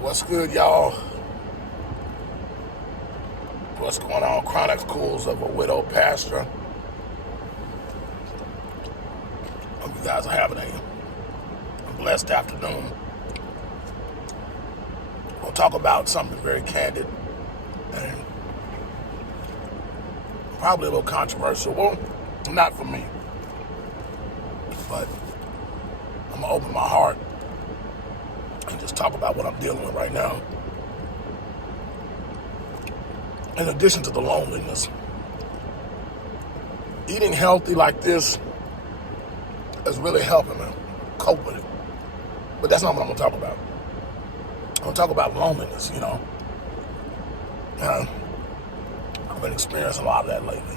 What's good, y'all? What's going on? Chronicles of a Widow Pastor. Hope you guys are having a blessed afternoon. We'll talk about something very candid and probably a little controversial. Well, not for me, but I'm going to open my heart and just talk about what I'm dealing with right now. In addition to the loneliness, eating healthy like this is really helping me cope with it. But that's not what I'm going to talk about. I'm going to talk about loneliness, I've been experiencing a lot of that lately.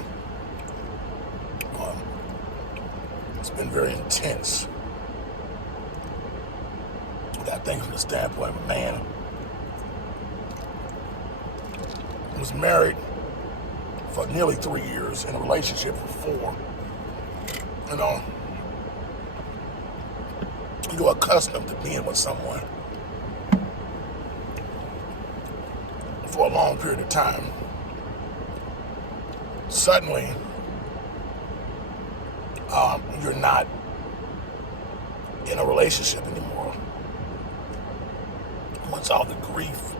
It's been very intense. I think from the standpoint of a man who was married for nearly 3 years, in a relationship for 4. You're accustomed to being with someone for a long period of time. Suddenly, you're not in a relationship anymore. Once all the grief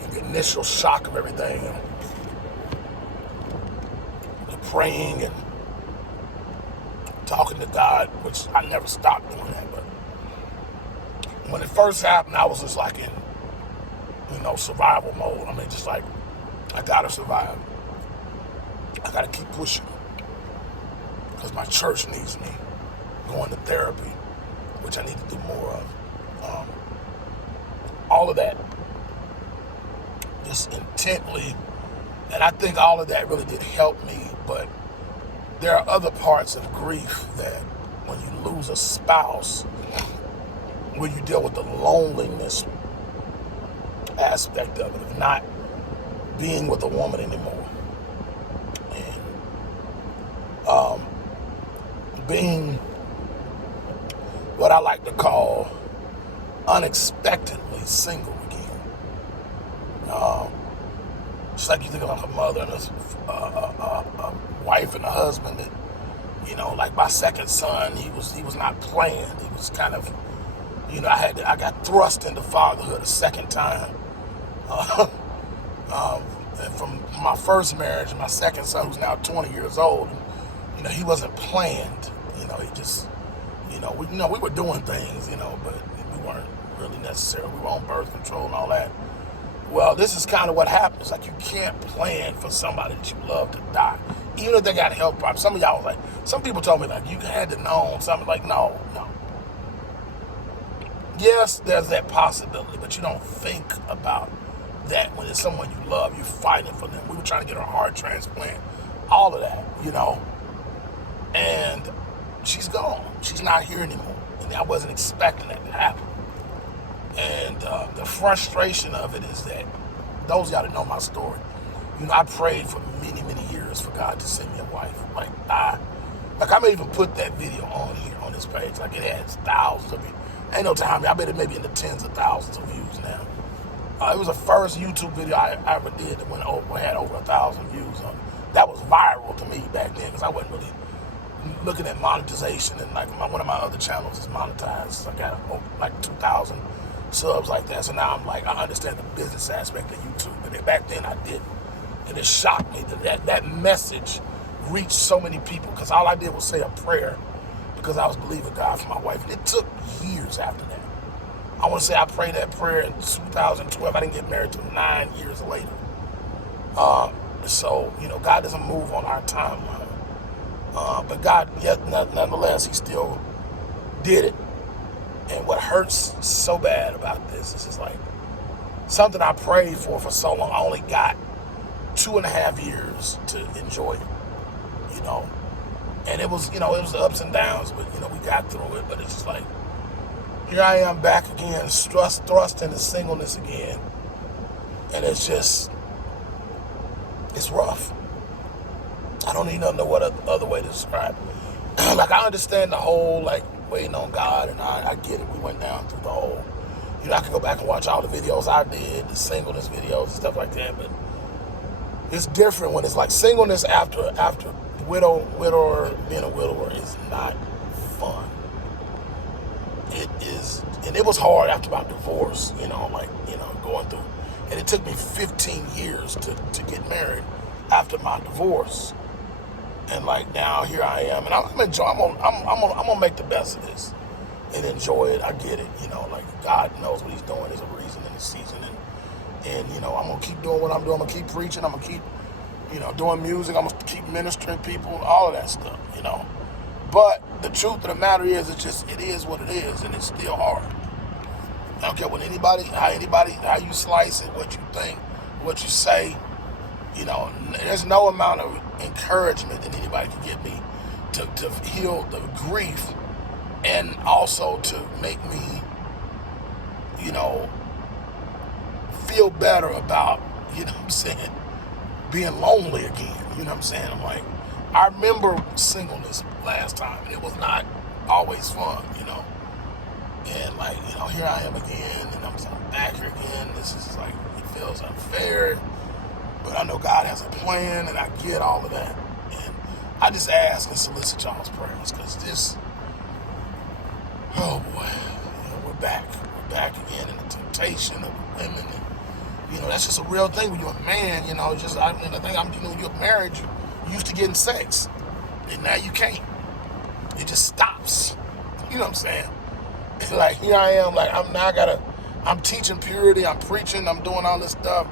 and the initial shock of everything, and the praying and talking to God, which I never stopped doing that, but when it first happened, I was just like in, survival mode. Just like, I gotta survive. I gotta keep pushing because my church needs me. Going to therapy, which I need to do more of. All of that, just intently, and I think all of that really did help me, but there are other parts of grief that when you lose a spouse, when you deal with the loneliness aspect of it, of not being with a woman anymore, and being what I like to call unexpectedly single again. Just like you think about a mother and a wife and a husband. That, like my second son, he was not planned. He was kind of, I got thrust into fatherhood a second time. And from my first marriage, my second son, who's now 20 years old, he wasn't planned. He just, we were doing things, but we weren't really necessary. We were on birth control and all that. Well, this is kind of what happens. Like, you can't plan for somebody that you love to die, even if they got health problems. Some of y'all was like, some people told me, like, you had to know something. Like, no. Yes, there's that possibility, but you don't think about that when it's someone you love. You're fighting for them. We were trying to get her heart transplant, all of that, and she's gone. She's not here anymore, and I wasn't expecting that to happen. And the frustration of it is that those of y'all that know my story, I prayed for many, many years for God to send me a wife. I may even put that video on here on this page. Like, it has thousands of views. Ain't no time. I bet it may be in the tens of thousands of views now. It was the first YouTube video I ever did that had over 1,000 views on it. That was viral to me back then because I wasn't really looking at monetization, and one of my other channels is monetized. So I got 2,000 subs like that. So now I'm like, I understand the business aspect of YouTube, but back then I didn't. And it shocked me that message reached so many people, because all I did was say a prayer because I was believing God for my wife. And it took years after that. I want to say I prayed that prayer in 2012. I didn't get married till 9 years later. So, God doesn't move on our timeline. But God, yet nonetheless, He still did it. And what hurts so bad about this is like something I prayed for so long. I only got 2.5 years to enjoy it, And it was, it was the ups and downs, but, we got through it. But it's just like, here I am back again, thrust into singleness again. And it's just, it's rough. I don't even know what other way to describe it. Like, I understand the whole, waiting on God, and I get it. We went down through the whole, I could go back and watch all the videos I did, the singleness videos and stuff like that, but it's different when it's like singleness after widower, being a widower is not fun. It is, and it was hard after my divorce, going through. And it took me 15 years to get married after my divorce. And like now, here I am, and I'm enjoying. I'm gonna make the best of this and enjoy it. I get it, like God knows what He's doing. There's a reason in the season, and I'm gonna keep doing what I'm doing. I'm gonna keep preaching. I'm gonna keep, doing music. I'm gonna keep ministering people, all of that stuff, But the truth of the matter is, it is what it is, and it's still hard. I don't care what how you slice it, what you think, what you say. There's no amount of encouragement that anybody can give me to heal the grief, and also to make me, feel better about, being lonely again. I'm like, I remember singleness last time, and it was not always fun, And like, here I am again, and I'm back here again. This is like, it feels unfair, but I know God has a plan, and I get all of that. And I just ask and solicit y'all's prayers, because this, oh boy, we're back. We're back again in the temptation of women. And, that's just a real thing when you're a man, I think when you're married, you used to getting sex, and now you can't. It just stops. You know what I'm saying? Like, here I am, like, I'm teaching purity, I'm preaching, I'm doing all this stuff,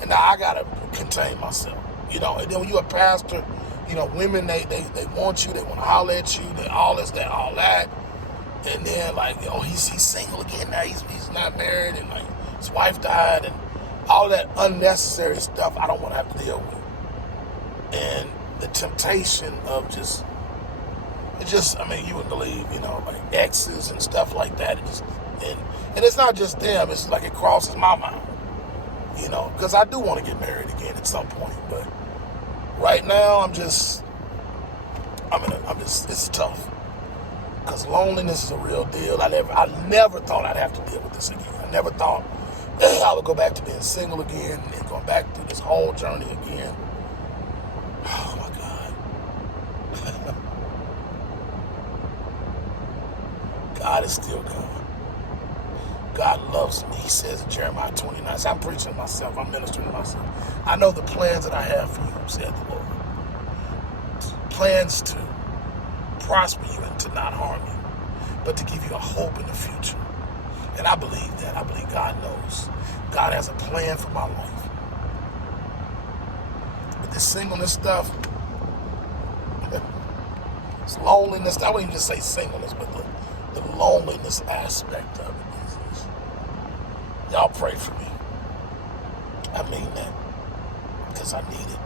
and now I gotta contain myself, and then when you're a pastor, women, they want you, they want to holler at you, they all this, that, all that, and then, like, he's single again now, he's not married, and, like, his wife died, and all that unnecessary stuff I don't want to have to deal with, and the temptation of you wouldn't believe, like exes and stuff like that. And it's not just them. It's like it crosses my mind, because I do want to get married again at some point. But right now, it's tough, because loneliness is a real deal. I never thought I'd have to deal with this again. I never thought I would go back to being single again and going back through this whole journey again. Oh my God. God is still God. God loves me. He says in Jeremiah 29. So I'm preaching to myself. I'm ministering to myself. I know the plans that I have for you, said the Lord. Plans to prosper you and to not harm you, but to give you a hope in the future. And I believe that. I believe God knows. God has a plan for my life. But this singleness stuff, it's loneliness. I wouldn't even just say singleness, but the loneliness aspect of it is, y'all pray for me. I mean that, because I need it.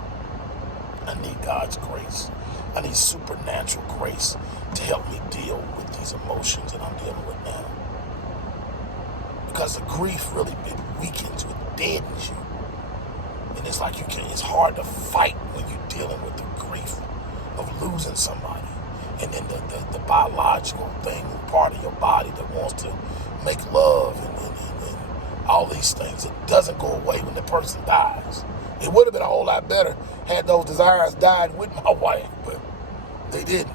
I need God's grace. I need supernatural grace to help me deal with these emotions that I'm dealing with now. Because the grief really weakens, it deadens you. And it's like it's hard to fight when you're dealing with the grief of losing somebody. And then the biological thing, part of your body that wants to make love and all these things, it doesn't go away when the person dies. It would have been a whole lot better had those desires died with my wife, but they didn't.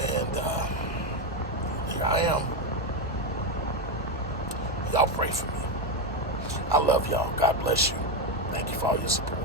And here I am. Y'all pray for me. I love y'all. God bless you. Thank you for all your support.